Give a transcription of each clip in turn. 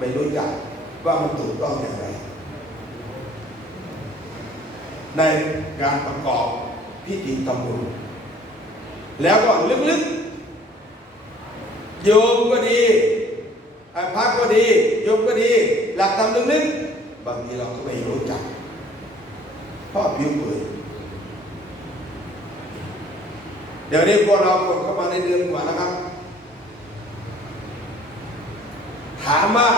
ไม่รู้จักว่ามันถูกต้องอย่างไร ในการประกอบพิธีทำบุญแล้วก็ลึกๆโยมก็ดีพระก็ดีโยมก็ดี หลักธรรมลึกๆบางทีเราก็ไม่รู้จักเพราะผิวเผินเดี๋ยวนี้พวกเราคนเข้ามาในเดือนกว่านะครับ ถามว่า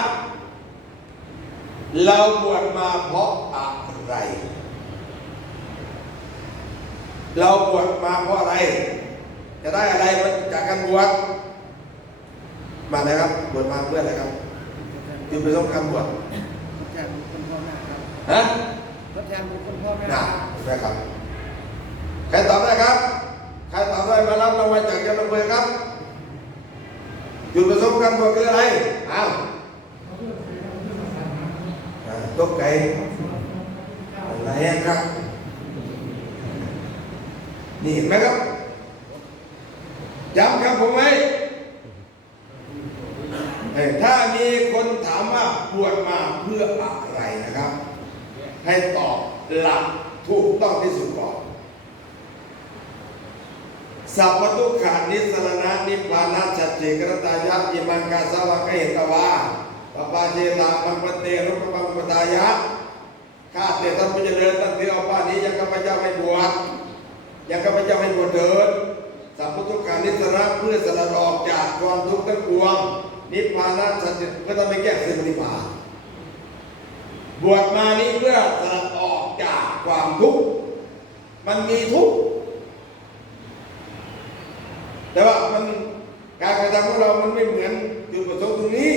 เราบวชมาเพราะอะไร เราบวชมาเพราะอะไร จะได้อะไรมาจากการบวช มาเลยครับ บวชมาเพื่ออะไรครับจุดประสงค์การบวชทดแทนบุญคุณพ่อแม่ครับฮะทดแทนบุญคุณพ่อแม่คน่ะรับเห็นไหมครับ ใครตอบได้ครับ ใครตอบได้มารับรางวัลจากเจ้าหน้าที่ครับจุดประสงค์การบวชคืออะไร อ้าวตกไก่อะไรครับ นี่เห็นไหมครับจำครับผมไว้เอ้ยถ้ามีคนถามว่าบวชมาเพื่ออะไรนะครับ ให้ตอบหลักถูกต้องที่สุดก่อน สัพพทุกขานิสรณะนิพพานะชัดเจกรตายะอิมังกาสวะกเหตวาปปาเจตาปังปเตรุปปังปตายะข้าแต่ท่านผู้เจริญตั้งแต่เอาป้านี้ยังข้าพเจ้าไม่บวชยังข้าพเจ้าไม่บวชเดินสัพพทุกขานิสรณะเพื่อสลัดออกจากความทุกข์ทั้งปวง นิพพานะชัดเจก็ต้องไปแก้สิ่งนิพพานบวชมานี้เพื่อสลัดออกจากความทุกข์มันมีทุกข์ แต่ว่ามันการกระทำของเรามันไม่เหมือนจุดประสงค์ตรงนี้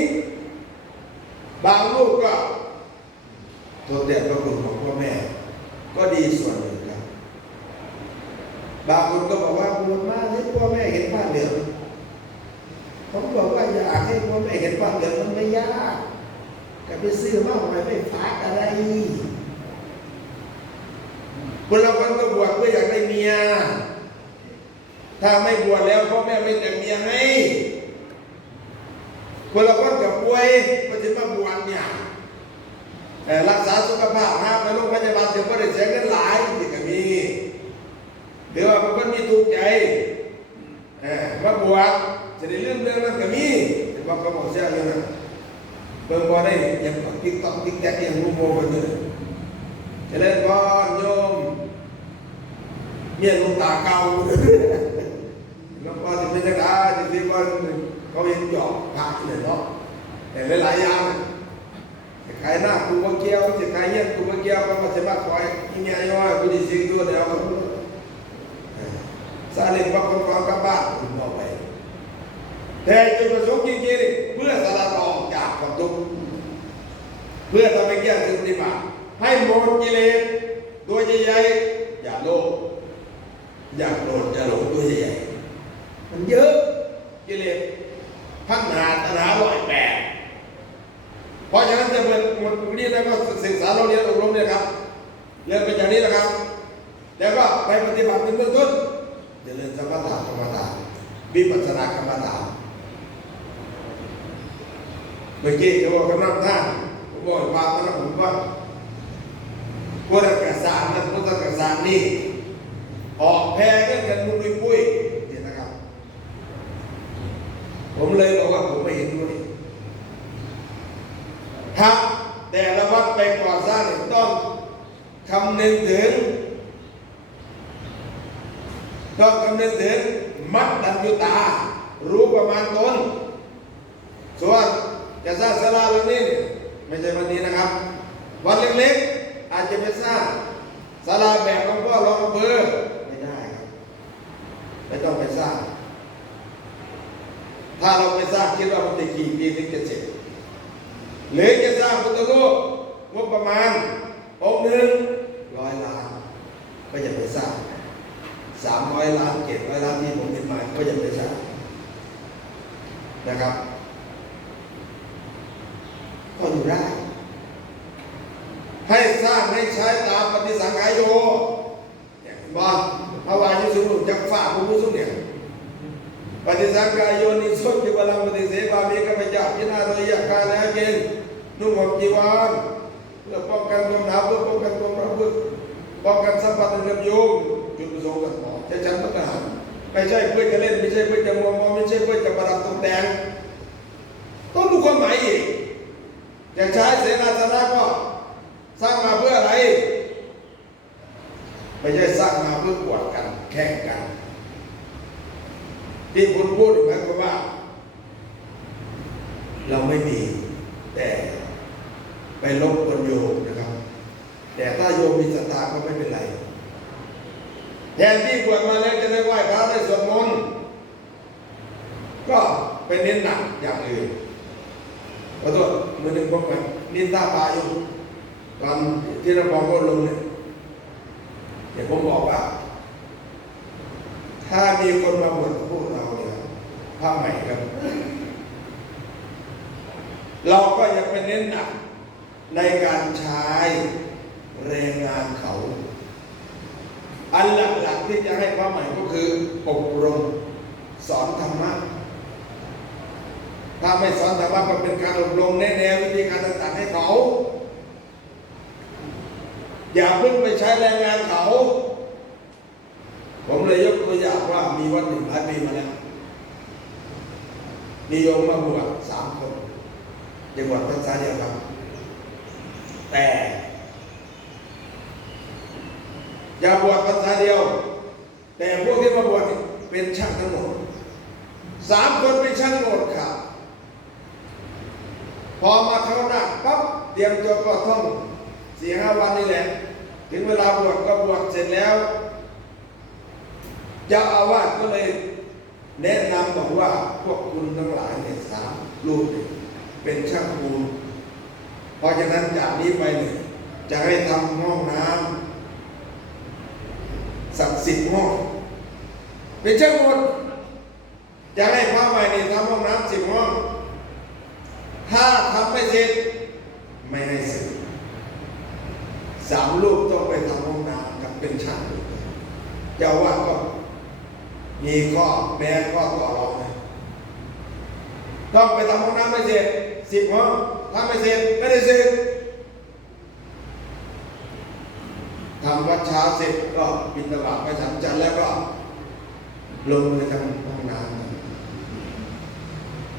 บางลูกก็ทษแต่พระคุณของพ่อแม่ ก็ดีส่วนหนึ่งครับ บางคนก็บอกว่าบวชมาให้พ่อแม่เห็นผ้าเหลืองผมบอกว่าอยากให้พ่อแม่เห็นผ้าเหลืองมันไม่ยากก็ไปซื้อมาทำไมไม่ฝากอะไรคนละคนก็บวชเพื่ออยากได้เมีย ถ้าไม่บวชแล้วพ่อแม่ไม่แต่งเมียให้คนละคนกับป่วยก็จะมาบวชเนี่ยเอ่รักษาสุขภาพหาไปโรงพยาบาลเสียก็ได้เสียเงินหลายที่ก็มีหรือว่าบางคนมีทุกข์ใจเอ่อมาบวชจะได้เรื่องเรื่องนั้นก็มีแต่ว่าเขาบอกเสียเรื่องนั้นเบิ่งบ่ได้ยังติ๊กต๊อกติ๊กแท็กยังรู้โมกันอยู่จะได้บ่โยมเมียลวงตาเก่า แล้วก็จะเป็นยังไงจะที่ว่าเขาเห็นหยอกพระเนี่ยเนาะแต่หลายๆอย่างจะขายหน้ากูว่าเกี้ยวจะขายเยี่ยกูว่าเกี้ยวก็มาจะมาคอยที่เนี่ยย่อยกูดีสิ่งตัวเดียวก็ซาเล้งว่าคนความกับบ้านคุณบอกไปแต่จุดประสงค์จริงๆเพื่อสลัดออกจากความทุกข์เพื่อทำให้แก้สิ่งปฏิบัติให้หมดกิเลสตัวใหญ่ๆอย่าโลภอย่าโกรธอย่าหลงตัวใหญ่ มันเยอะกิเลสพันหาตนาร้อยแปดเพราะฉะนั้นจะเป็นหมดนี้แล้วก็ศึกษาเราเรียนอบรมเนี่ยครับเรียนไปจากนี้นะครับ แล้วก็ไปปฏิบัติเป็นเบื้องต้นจะเรียนสมถะกรรมฐานวิปัสสนากรรมฐานเมื่อกี้เขาบอกกำลังท่านผมบอกว่าตอนนั้นผมว่าพุทธกษานั่นพุทธกษานี่ออกแพ้เรื่องกันมุ้ยปุ้ยเห็นนะครับ ผมเลยบอกว่าผมไม่เห็นด้วยถ้าแต่ละวัดไปก่อสร้างต้องคำนึงถึง ต้องคำนึงถึง มัดดัญยุตา รู้ประมาณตนส่วนจะสร้างศาลาหลังนี้ไม่ใช่วันนี้นะครับ วันเล็กๆ อาจจะไปสร้างศาลาแบบหลวงพ่อรองอำเภอไม่ได้ครับไม่ต้องไปสร้าง ถ้าเราไปสร้างคิดว่ามันจะกี่ปีถึงจะเสร็จหรือจะสร้างพุทธรูปงบประมาณองค์หนึ่งร้อยล้าน ก็จะไปสร้างสามร้อยล้านเจ็ดร้อยล้านที่ผมเห็นมาก็จะไปสร้างนะครับก็อยู่ได้ให้สร้างให้ใช้ตามปฏิสังขายโยเนี่ยเห็นพระวายุสุนุจักฝ่าผู้ผู้สุเนี่ย ปฏิสังกายโยนิโสจิวลังปฏิเสวามีข้าพเจ้าพิจาโดยอยาการแล้วเกณฑ์นุ่งห่มจีวรเพื่อป้องกันความหนาวเพื่อป้องกันความร้อนเพื่อป้องกันสัมผัสในเรื่องโยงจุดประสงค์กันหมอจะฉันต้องการไม่ใช่เพื่อจะเล่นไม่ใช่เพื่อจะมัวมองไม่ใช่เพื่อจะประดับตกแต่งต้องดูความหมายอีกอย่างใช้เสนาสนะก็สร้างมาเพื่ออะไร ไม่ใช่สร้างมาเพื่อกวดกันแข่งกัน ที่คุณพูดหมายความว่า เราไม่มี แต่ไปลบคนโยมนะครับ แต่ถ้าโยมมีศรัทธาก็ไม่เป็นไรแทนที่บวชมาแล้วจะได้ไหว้พระได้สวดมนต์ก็ไปเน้นหนักอย่างอื่นขอโทษมือหนึ่งผมไปนินตาปาอยู่ตอนที่เราบอกก็ลงเนี่ยเดี๋ยวผมบอกว่า ถ้ามีคนมาบวชกับพวกเรา พระใหม่ครับ เราก็ยังไปเน้นหนักในการใช้แรงงานเขา อันหลักๆที่จะให้พระใหม่ก็คืออบรมสอนธรรมะถ้าไม่สอนธรรมะก็เป็นการอบรมแนะแนววิธีการต่างๆให้เขา อย่าเพิ่งไปใช้แรงงานเขา ผมเลยยกตัวอย่างว่ามีวันหนึ่งหลายปีมาแล้ว มีโยมมาบวชสามคนจังหวัดพัทยาเดียวครับ แต่อย่าบวชพรรษาเดียว แต่พวกที่มาบวชเป็นช่างทั้งหมดสามคนเป็นช่างหมดครับ พอมาเข้าหน้าปั๊บเตรียมตัวก็ท่องสี่ห้าวันนี่แหละ ถึงเวลาบวชก็บวชเสร็จแล้วจ้าอาวาสก็เลย แนะนำบอกว่าพวกคุณทั้งหลายเนี่ยสามรูปเนี่ยเป็นช่างปูนเพราะฉะนั้นจากนี้ไปเนี่ยจะให้ทำห้องน้ำสักสิบห้องเป็นช่างหมดจะให้พระใหม่เนี่ยทำห้องน้ำสิบห้องถ้าทำไม่เสร็จไม่ให้เสร็จสามรูปต้องไปทำห้องน้ำกับเป็นช่างเจ้าว่าก็ มีข้อแม้ข้อต่อรองนะต้องไปทำห้องน้ำไม่เสร็จสิบห้องถ้าไม่เสร็จไม่ได้เสร็จทำวัดเช้าเสร็จก็บินตบาตไปฉันจันแล้วก็ลงไปทำห้องน้ำ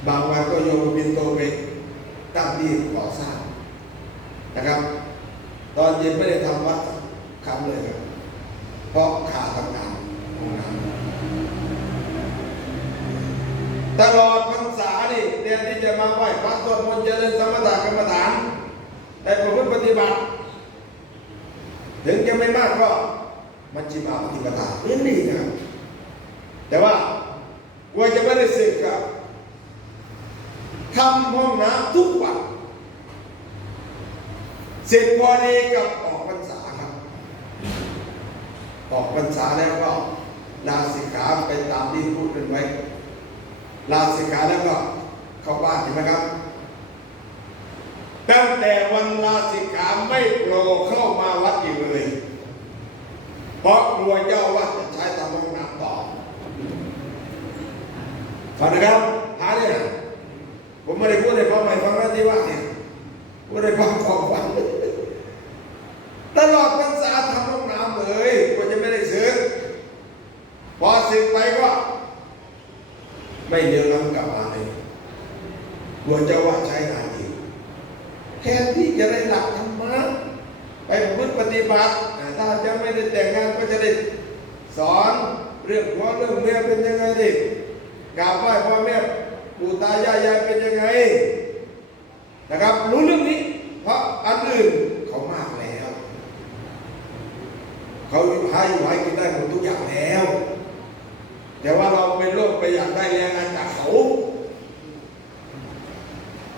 บางวันก็โยมบินโตไปตั้งที่ก่อสร้างนะครับ ตอนเย็นไม่ได้ทำวัดคำเลยครับเพราะขาดทำงานห้องน้ำ ตลอดพรรษานี่เรียนที่จะมาไหว้พระสวดมนต์เจริญสมถะกรรมฐานได้ประพฤติปฏิบัติ ถึงจะไม่มากก็มัชฌิมาปฏิปทาเรื่องนี้นะครับแต่ว่ากว่าจะไม่ได้สึกกับทำห้องน้ำทุกวันเสร็จพอดีกับออกพรรษาครับ ออกพรรษาแล้วก็ ลาสิกขาไปตามที่พูดกันไว้ ลาสิกขาแล้วก็เข้าบ้านใช่ไหมครับ ตั้งแต่วันลาสิกขาไม่โผล่เข้ามาวัดอีกเลยเพราะกลัวเจ้าวัดจะใช้ทำห้องน้ำต่อฟังนะครับหาเนี่ยผมไม่ได้พูดในความหมายฟังนะที่ว่าเนี่ยพูดในความความฟังตลอดพรรษาทำห้องน้ำเลยกว่าจะไม่ได้ซื้อ พอสึกไปก็ ไม่เดี๋ยวน้ำกลับมาเลยกลัวเจ้าว่าใช้งานอีกแทนที่จะได้หลักธรรมะไปพึ่งปฏิบัติถ้าจะไม่ได้แต่งงานก็จะได้สอนเรื่องพ่อเรื่องเมียเป็นยังไงดิกราบไหว้พ่อแม่ปู่ตายายยายเป็นยังไง นะครับ รู้เรื่องนี้ เพราะอันอื่นเขามากแล้ว เขาอยู่หาอยู่หากินได้หมดทุกอย่างแล้ว แต่ว่าเราเป็นโรคไปอยากได้แรงงานจากเขา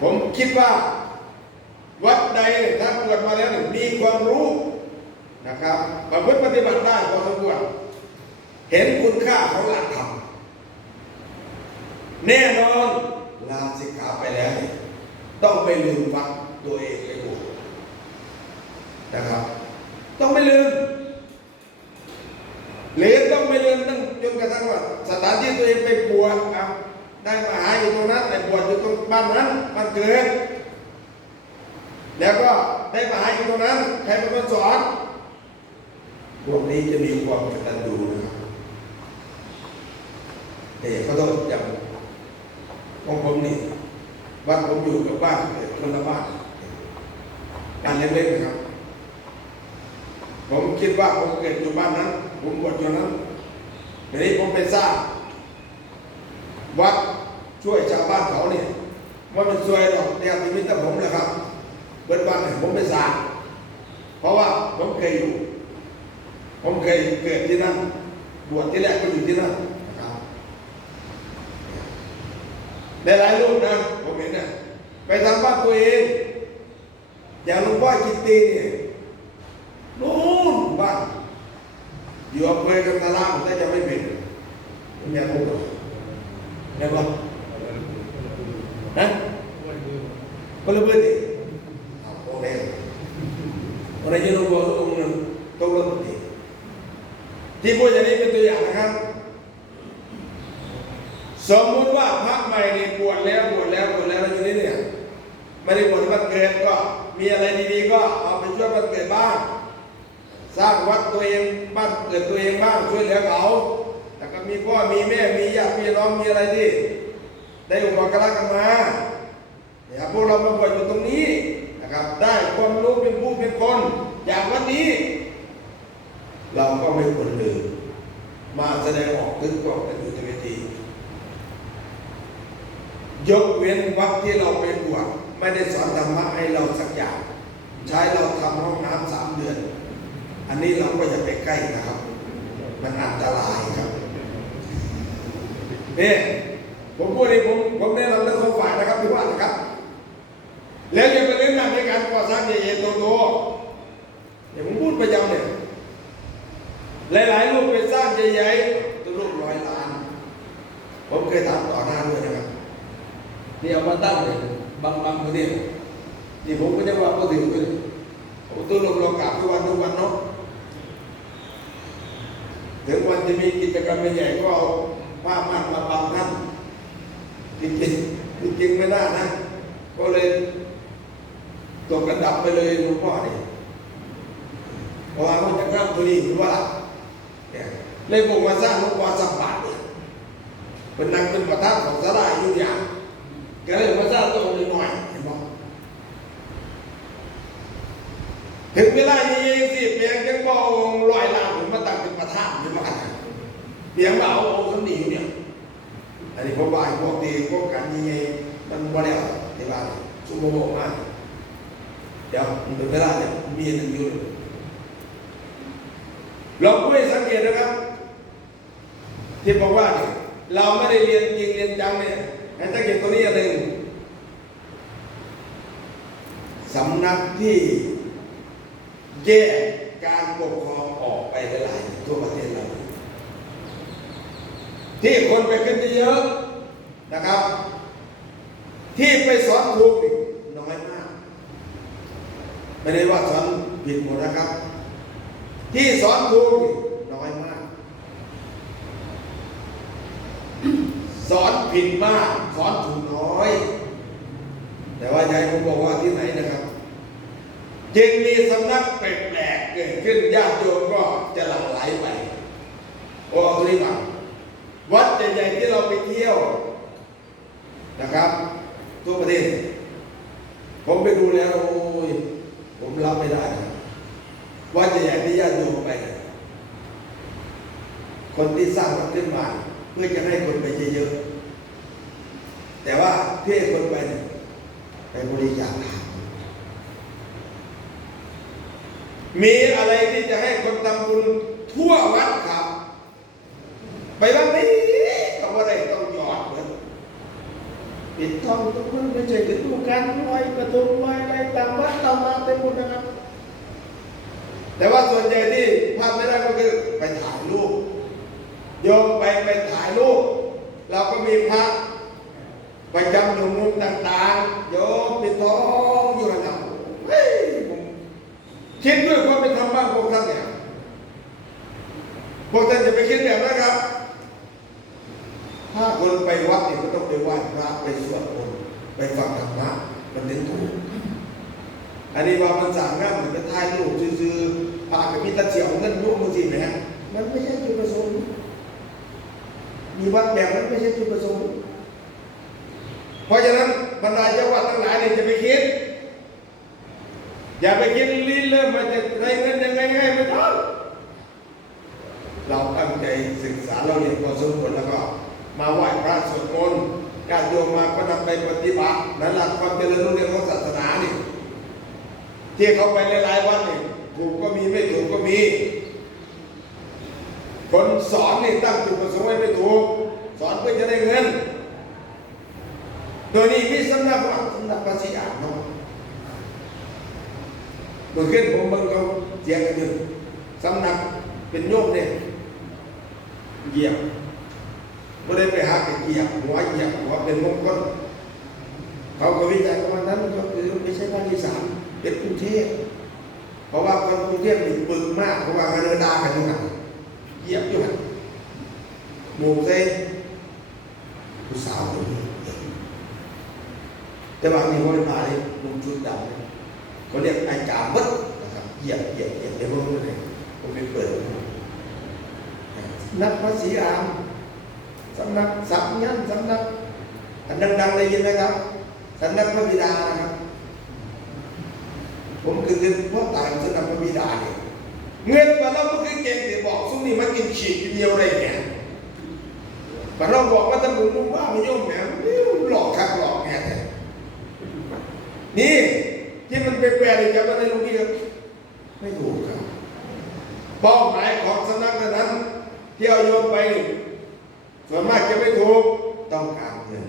ผมคิดว่า วัดใดถ้าบวชมาแล้วมีความรู้นะครับประพฤติปฏิบัติได้พอสมควรเห็นคุณค่าของหลักธรรมแน่นอนลาสิกขาไปแล้ว ต้องไม่ลืมวัดตัวเองไปบวชนะครับ ต้องไม่ลืมหรือต้องไม่ลืมตั้ง กระทั่งว่าสถานที่ตัวเองไปบวชครับได้มาหาอยู่ตรงนั้นแต่บวชอยู่ตรงบ้านนั้นบ้านเกิด แล้วก็ได้มาหาอยู่ตรงนั้นใครเป็นคนสอนพวกนี้จะมีความกตัญญูนะครับแต่เขาต้องอย่างของผมนี่บ้านผมอยู่กับบ้านเกิดคนละบ้านบ้านเล็กๆนะครับ ผมคิดว่าผมเกิดอยู่บ้านนั้น ผมบวชอยู่นั้น ทีนี้ผมไปสร้างวัดช่วยชาวบ้านเขาเนี่ยว่ามันช่วยหรอกเนี่มีมิตรผมแหละครับเบิดวันเนี่ยผมไปสร้างเพราะว่าผมเคยอยู่ ผมเคยเกิดที่นั่นบวชที่แรกก็อยู่ที่นั่นนะครับได้หลายรูปนะผมเห็นนะไปทำบ้านตัวเองอย่างหลวงพ่อกิตตีเนี่ยนู่นบ้าน อยู่อำเภอกันตะลามถ้าจะไม่ผิดผมอยากรู้ได้ปะฮะคนละเบอร์ดิเอาโอเคโอเคจะรู้ว่าองค์นึงตกลงดิที่พูดอย่างนี้เป็นตัวอย่างนะครับ สมมติว่าพระใหม่นี่บวชแล้วบวชแล้วบวชแล้วแล้วอยู่นี่เนี่ยไม่ได้บวชที่บ้านเกิดก็ มีอะไรดีๆก็เอาไปช่วยบ้านเกิดบ้าง สร้างวัดตัวเองบ้านเกิดตัวเองบ้างช่วยเหลือเขาแต่ก็มีพ่อมีแม่มีญาติพี่น้องมีอะไรที่ได้อุปการะกันมาเนี่ยพวกเรามาบวชอยู่ตรงนี้นะครับ ได้ความรู้เป็นผู้เป็นคนอย่างวันนี้ เราก็ไม่ควรลืมมาแสดงออกถึงกองกันอยู่ในเวทียกเว้นวัดที่เราไปบวชไม่ได้สอนธรรมะให้เราสักอย่าง ใช้เราทำห้องน้ำสามเดือน อันนี้เราก็อย่าไปใกล้นะครับ มันอันตรายครับนี่ผมพูดนี่ผมผมแนะนำทั้งสองฝ่ายนะครับที่ว่านะครับ แล้วอย่าไปเล่นหนักในการก่อสร้างใหญ่ๆโตๆอย่าผมพูดประจำเนี่ยหลายๆรูปไปสร้างใหญ่ๆตัวรูปร้อยล้าน ผมเคยถามต่อหน้าด้วยนะครับนี่เอามาตั้งเลยบางบางตัวนี่นี่ผมก็จะว่าก็ถือไปเลยโอ้ตัวรูปเรากราบทุกวันทุกวันเนาะ ถึงวันจะมีกิจกรรมใหญ่ๆก็เอาผ้ามานมาบังท่านจริงๆจริงไม่ได้นะ ก็เลยตกระดับไปเลยหลวงพ่อนี่เพราะว่ามันจะข้ามตัวนี้หรือว่าเนี่ยเลยบอกมาสร้างหลวงพ่อสัมบัตเนี่เป็นนางเป็นประธานของสลายอยู่อย่างก็เลยมาสร้างตัวนี้หน่อยเห็นไหมถึงเวลาเยี่สิบเพียงจังบองลอยล้า มมาตั้งเป็นประธานอยู่มากันเพียงว่าเอาองค์สมนีเนี่ยอันนี้ผมบ่ายพวกตีพวกกันยังไงมันบ่ได้ในบ้านชุมโมงมากเดี๋ยวมันเป็นเวลาเนี่ยมีอันหนึ่งอยู่เราผู้ให้สังเกตนะครับ ที่บอกว่าเนี่ยเราไม่ได้เรียนจริงเรียนจังเนี่ยให้สังเกตตัวนี้อันหนึ่งสำนักที่ แยกการปกครองออกไปหลายๆทั่วประเทศเรา ที่คนไปขึ้นเยอะนะครับ ที่ไปสอนถูกน้อยมาก ไม่ได้ว่าสอนผิดหมดนะครับ ที่สอนถูกน้อยมาก สอนผิดมาก สอนถูกน้อย แต่ว่ายายผมบอกว่าที่ไหนนะครับ จึงมีสำนักแปลกๆเกิดขึ้นญาติโยมก็จะหลั่งไหลไปโอ้เอาตัวนี้มาวัดใหญ่ๆที่เราไปเที่ยวนะครับทั่วประเทศผมไปดูแล้วโอ้ยผมรับไม่ได้ วัดใหญ่ๆที่ญาติโยมไปเนี่ยคนที่สร้างวัดขึ้นมาเพื่อจะให้คนไปเยอะๆแต่ว่าเพื่อคนไปไปบริจาคทาน มีอะไรที่จะให้คนทำบุญทั่ววัดครับ ไปบ้างนี้ก็ว่าได้ต้องหยอดเหมือนปิดทองทุกคนไม่ใช่ถึงดูการลอยกระทงลอยอะไรตามวัดตามมาเต็มหมดนะครับ แต่ว่าส่วนใหญ่ที่พลาดไม่ได้ก็คือไปถ่ายรูปโยมไปไปถ่ายรูปเราก็มีพระประจำอยู่มุมต่างๆโยมปิดทองอยู่นั่นนะเฮ้ คิดด้วยความเป็นธรรมบ้างพวกท่านเนี่ยพวกท่านจะไปคิดแบบนั้นครับ ถ้าคนไปวัดเนี่ยก็ต้องไปไหว้พระไปสวดมนต์ไปฟังธรรมะมันถึงถูกอันนี้ว่ามันสั่งนั่หมือนเป็นทายลูกซื้อๆปากกับพี่ตาเฉียวเงินลูกมึงสิไหมฮะมันไม่ใช่จุดประสงค์มีวัดแบบนั้นไม่ใช่จุดประสงค์เพราะฉะนั้นบรรดาเจ้าวัดทั้งหลายเนี่ยจะไปคิด อย่าไปคิดลิ้นเริ่มมันจะได้เงินยังไงง่ายไม่ต้องเราตั้งใจศึกษาเราเรียนพอสมควรแล้วก็มาไหว้พระสวดมนต์ญาติโยมมาก็นำไปปฏิบัตินั่นหลักความเจริญรุ่งเรืองของศาสนานี่ที่เขาไปหลายๆวัดนี่ถูกก็มีไม่ถูกก็มี คนสอนนี่ตั้งจุดประสงค์ไว้ไม่ถูก สอนเพื่อจะได้เงิน ตัวนี้มีสำนักว่าสำนักภาษีอ่านเนาะ มื่อขึ้นผมเบิ่งเขาเสียงกันอยู่สำนักเป็นโยมเนี่ยเหยียบไม่ได้ไปหาไปเหยียบหัวเหยียบหัวเป็นมงคลเขาก็วิจัยว่านั้นก็คือไม่ใช่ภาคอีสานเป็นกรุงเทพเพราะว่าคนกรุงเทพมีปึกมากเพราะว่าเงินดากันอยู่หันเหยียบอยู่หันหมู่เซ่ผู้สาวคนนี้แต่บางทีเขาไม่มาเลยลุงชุดดำ เนี่ยเขาเรียกไอ้กาบัดนะครับเหยียบเหยียบเหยียบในพวกนี้เลยผมไปเปิดนักภาษีอามสำนักสับยันสำนักอันดังๆได้ยินไหมครับสำนักพระบิดานะครับ ผมคือคือพ่อตายของสำนักพระบิดาเนี่ยเงินมาเราก็คือเก่งแต่บอกซุ้มนี่มากินฉีกกินเดียวได้ไงมาเราบอกว่าถ้ามึงมุ่งว่าไม่ย่อมแหมหลอกคักหลอกแหมนี่ ที่มันเป็นแปลกๆจำได้ลุงพี่ครับไม่ถูกครับเป้าหมายของสำนักนั้นที่เอาโยมไปส่วนมากจะไม่ถูกต้องการเงิน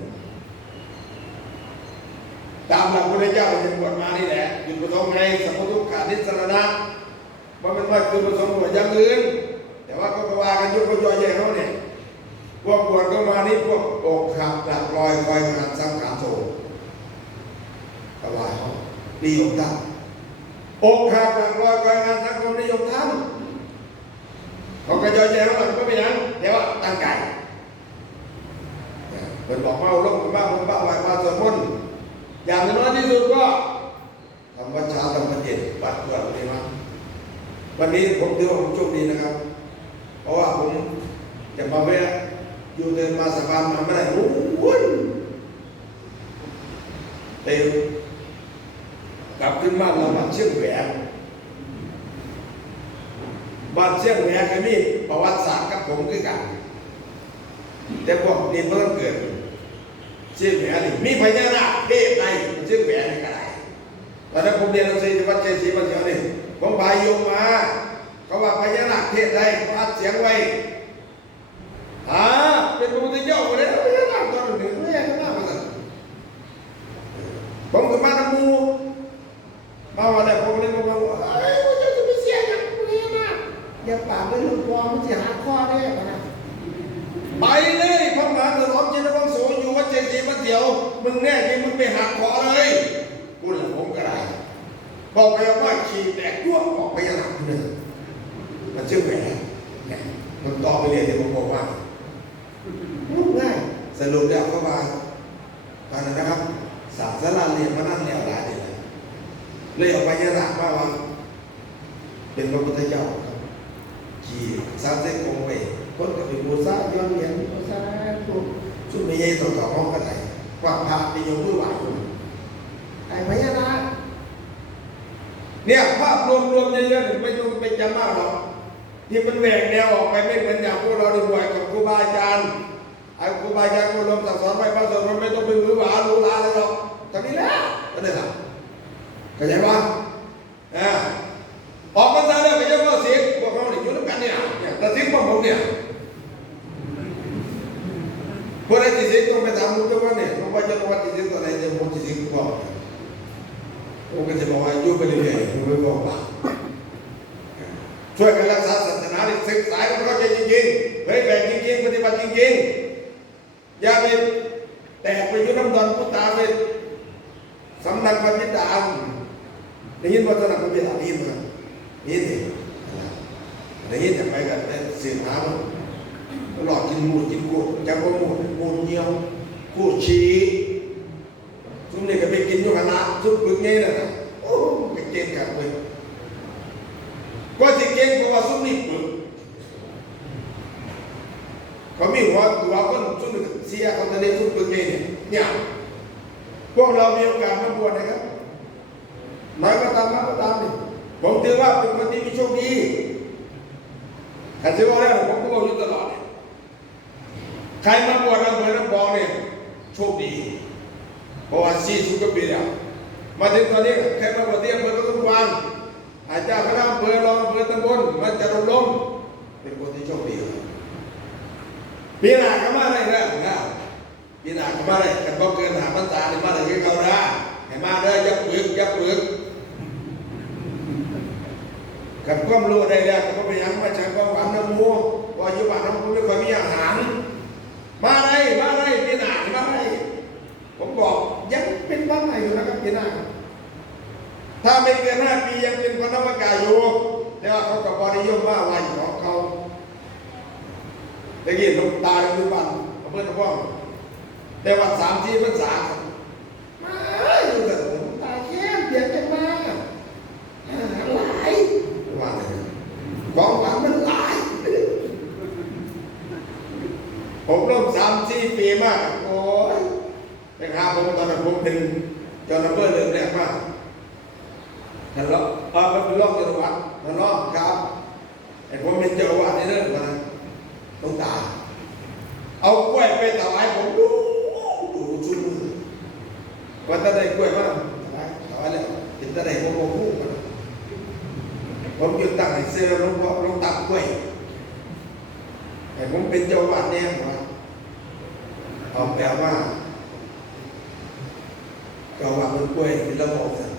ตามหลักพระเจ้าที่บวชมานี่แหละจุดประสงค์ในสัมพุทธขานิสรณะว่าเป็นว่าจุดประสงค์บวชอย่างอื่น แต่ว่าก็ว่ากันยุคย่อยใหญ่เขาเนี่ยพวกบวชก็มานี่พวกอกหักหลักลอยคอยงานสังขารโศก นิยมทำอกหักหลังรอยกายงานสังคมนิยมทำเขากระจายแจงหลังก็ไม่นั้นเดี๋ยวตั้งใจเป็นบอกว่าลงมาผมบ้าไหวมาสวดมนต์อย่างน้อยที่สุดก็ทำวัดเช้าทำวัดเย็นวัดเกิดเลยมั้งวันนี้ผมถือว่าผมโชคดีนะครับ เพราะว่าผมจะมาแวะอยู่เดินมาสะพานมาไม่ได้โอ้ยเต็ม ขึ้นบ้านเราบ้านเชียงแหวนบ้านเชียงแหวนก็มีประวัติศาสตร์กับผมคือกัน แต่พวกนี้เพิ่งเกิดเชียงแหวนนี่มีพญานาคเทพใดเชียงแหวนนี่ก็ได้ตอนนั้นผมเรียนหนังสือที่วัดเจดีย์วัดเสียวนี่ผมพายโยมมาเขาว่าพญานาคเทพใดเขาอัดเสียงไว้อ่าเป็นพระพุทธเจ้าคนนี้พญานาคตอนหนึ่งไม่ใช่พญานาคมาสั่นผมก็มาทำมู มา วันแรกผมเลยบอกว่าเอ้ยว่าจะไปเสียอย่างนี้นะอย่าปากเลยลูกวอมันจะหาข้อได้ปะนะไปเลยพระมหาเถรล้อมจินวังโสอยู่วัดเจดีย์วัดเดียว มึงแน่จริงมึงไปหาขอเลยพูดแล้วผมก็ได้บอกไปว่าขี่แตกร่วงออกไปยังหนักเลยมันชื่อแหวนเนี่ยมันต่อไปเรียนที่ผมบอกว่าลูกง่ายสรุปแล้วก็มาตอนนั้นนะครับศาสนาเรียนมานั่นแล้วหลาย เลยเอาไปยนามาว่าเป็นพระพุทธเจ้าครับขี่สามเส้นคงไปคนก็ไปบูชาย้อนเหรียญบูชาพวกชุดไม่ใหญ่ต่อต่อห้องกันไหนกว่าพระไปโยกมือไหวอยู่ไอ้พญานาคเนี่ยภาพรวมๆเยอะๆเนี่ยไม่ต้องไปจำมากหรอกที่มันแหวกแนวออกไปไม่เหมือนอย่างพวกเราดีกว่ากับครูบาอาจารย์ไอ้ครูบาอาจารย์ก็รวมสั่งสอนไปพระสงฆ์ไม่ต้องไปมือหวาหรูหราอะไรหรอกตอนนี้แล้วก็ได้ทำ เข้าใจปะอ่าออกมาซะแล้วไปเจ้าพ่อเสียงพวกเขาเนี่ยอยู่ด้วยกันเนี่ยเนี่ยตัดสินพวกผมเนี่ยพวกไอ้ที่เสียงต้องไปถามลุงเจ้าว่าเนี่ยลุงว่าเจ้าว่าที่เสียงตัวไหนจะผมที่เสียงก็ผมก็จะบอกว่าอยู่ไปเรื่อยๆลุงไม่บอกว่าช่วยกันรักษาศาสนาเนี่ยศึกษาให้มันเข้าใจจริงๆเผยแผ่จริงๆปฏิบัติจริงๆอย่าไปแตกไปอยุ่น้ำดอนพุตาไปสำนักปฏิดาม ได้ยินว่าสำนักปฏิดามนี่มั้ยนี่สิได้ยินจากไปกันแต่เสียงหามันหลอกกินมูดกินกูจากว่ามูหมูดเหี่ยวกูชี้ซุ่มนี่ก็ไปกินอยู่คณะซุ่มปึกไงน่ะนะโอ้ไปเก่งกันเลยก็สิเก่งเพราะว่าซุ่มนี่ปึกเขามีหัวตัวคนซุ่มนี่ก็เสียเขาจะได้ซุ่มปึกไงเนี่ยเนี่ยพวกเรามีโอกาสมาบวชนะครับ น้อยก็ตามมากก็ตามนี่ผมถือว่าเป็นคนที่มีโชคดีขันจะว่าแล้วผมก็บอกอยู่ตลอดเนี่ยใครมาบวชอำเภอน้ำพองเนี่ยโชคดีเพราะว่าสี่สิบกว่าปีแล้วมาถึงตอนนี้ใครมาบวชที่อำเภอก็ต้องวางอาจารย์คณะอำเภอรองอำเภอตำบลมันจะรวมลงเป็นคนที่โชคดีครับปีหน้าก็มาได้แล้วนะปีหน้าก็มาได้กันก็เกินหาพรรษาเนี่ยมาได้ที่เขาได้ให้มาได้อยับปึกอยับปึก กับความรู้ได้แล้วก็ไปยังมาใช้ความหวังน้ำมูว่าอยู่บ้านน้ำมูไม่ค่อยมีอาหารมาได้มาได้ปีหน้านี่มาได้ผมบอกยังเป็นบ้านใหม่อยู่นะครับปีหน้าถ้าไม่เกินห้าปียังเป็นคนนวกายอยู่แต่ว่าเขากับบริยมว่าวัยของเขาตะกี้ลงตาลงดูบันเพื่อนพ่อแต่ว่าสามสี่พรรษาอยู่แต่ผมตาแค่เปลี่ยนกันมาอาหารหลายว่าเลยของหวานมันหลาย ผมร่มสามสี่ปีมาก โอ้ยไปหาผมตอนนั้นผมเป็นเจ้าหน้าที่เริ่มแรกมากท่านรองเออเป็นรองจังหวัดท่านรองครับไอ้ผมเป็นเจ้าอาวาดในเรื่องมาต้องตา เอากล้วยไปถวายผมดูดูชุดมือว่าถ้าได้กล้วยมาถวายถวายแล้วเห็นถ้าได้ผมผมพูดมันผมยุดตั้งให้เสื้อลงพ่อลงตักกล้วยแต่ผมเป็นเจ้าวัดแน่ว่า เอาแปลว่าเจ้าวัดมันกล้วยเป็นระบบสั่ง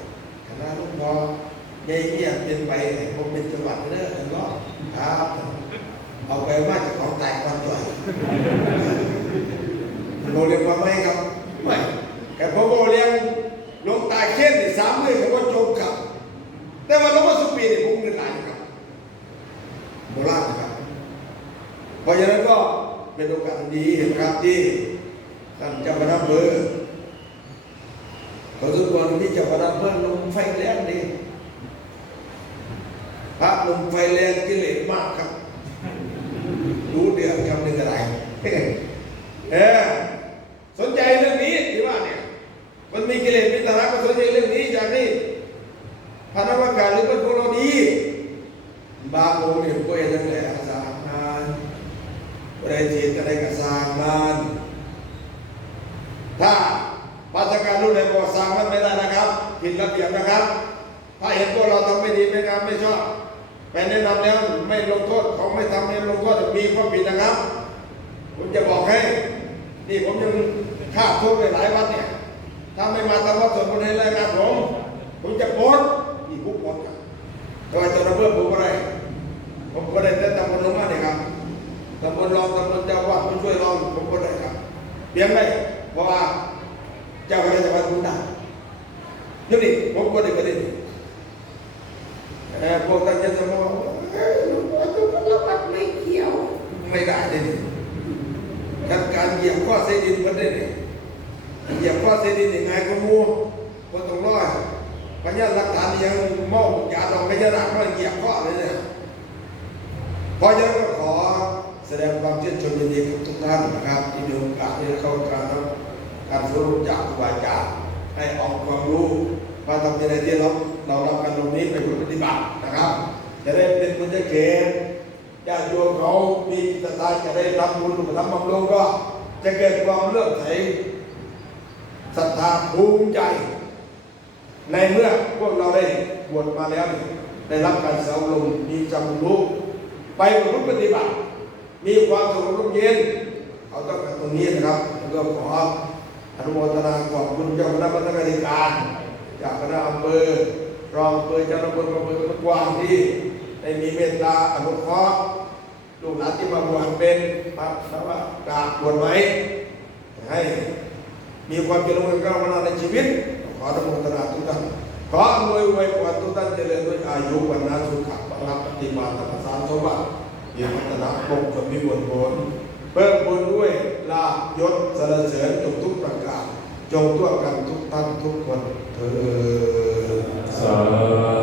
คณะลวงพ่อใหญ่เงียบเป็นไปให้ผมเป็นเจ้าวัดเด้อท่านก็ครับเอาไปว่าจะของตายความจ่อยโมเรียนว่าไม่ครับไม่แต่พอโมเรียนลงตายเขียนในสามมือเขาก็จบครับ แต่ว่าหลวงพ่อสุปีเนี่ยผมเงินหลายครับโบราณนะครับเพราะฉะนั้นก็เป็นโอกาสดีนะครับที่ ท่านเจ้าคณะอำเภอเขาทุกคนที่เจ้าคณะอำเภอลงไฟแรงดีพระลงไฟแรงกิเลสมากครับ รู้เดือดคำหนึ่งอะไรเออสนใจเรื่องนี้ที่ว่าเนี่ย มันมีกิเลสมีตระก็สนใจเรื่องนี้จากนี้พระนวากาศหรือพระโพเรดีบางอเนี่ยก็ยังแหละสามงานอะไรจิตอะไรก็สร้างงาน ถ้าปัจการรุ่นไหนบอกว่าสร้างมันไม่ได้นะครับผิดระเบียบนะครับ ถ้าเห็นพวกเราทำไม่ดีไม่งามไม่ชอบไปแนะนำแล้วไม่ลงโทษเขาไม่ทำไม่ลงโทษมีความผิดนะครับ ผมจะบอกให้ นี่ผมยังฆ่าโทษไปหลายวันเนี่ย ถ้าไม่มาทำวัดสวดมนต์ให้รายงานผม ผมจะโพสต์นี่พุกโพสต์ครับแต่ว่าจะระเบิดผมอะไร ผมก็ได้แต่ตำบลลงมาเนี่ยครับตำบลรองตำบลเจ้าวัดผู้ช่วยรองผมก็ได้ครับเพียงได้เพราะว่าเจ้าคณะจังหวัดคุณได้ นี่นี่ผมก็ได้ประเด็นเอ่อพวกท่านจะมองเอ้ยหลวงพ่อทุกคนวัดไม่เกี่ยว ไม่ได้เลยการการเหยียบข้อเสดินมันได้เนี่ยเหยียบข้อเสดินยังไงก็มูก็ต้องรอดพยานหลักฐานยังมองยาดองไม่ยาดักมันเหยียบข้อเลยเนี่ย เพราะฉะนั้นก็ขอแสดงความชื่นชมยินดีกับทุกท่านนะครับ ที่มีโอกาสที่จะเข้าการรับการฝึกรู้จากครูบาอาจารย์ให้ออกความรู้ว่าทำยังไงที่เราเรารับกันตรงนี้ไปปฏิบัตินะครับ จะได้เป็นบุญจะเขตญาติโยมเขามีจิตใจจะได้รับบุญอุปถัมภ์บำรุงก็จะเกิดความเลื่อมใสศรัทธาภูมิใจ ในเมื่อพ วกเราได้บวชมาแล้ว ได้รับการสอนลงมีจำรู้ไปประพฤติปฏิบัติ มีความสงบร่มเย็น เอาต้องการตรงนี้นะครับก็ขออนุโมทนาขอบคุณเจ้าคณะพนักงานการจากคณะอำเภอรองอำเภอเจ้าหน้าที่อำเภอทุกวางที่ได้มีเมตตาอนุเคราะห์ลูกหลานที่มาบวชเป็นพระสวัสดิ์กราบบวชไหมให้มีความเจริญก้าวหน้าในชีวิต ขออนุโมทนาทุกท่าน ขออำนวยไว้พรทุกท่านเจริญด้วยอายุวันนาสุขะพลังปฏิมาตประสานสมบัติเดียพัฒนามงคลพิบูลผลเพิ่มบุญด้วยลาบยศสรรเสริญจงทุกประการจงทั่วกันทุกท่านทุกคนเธอ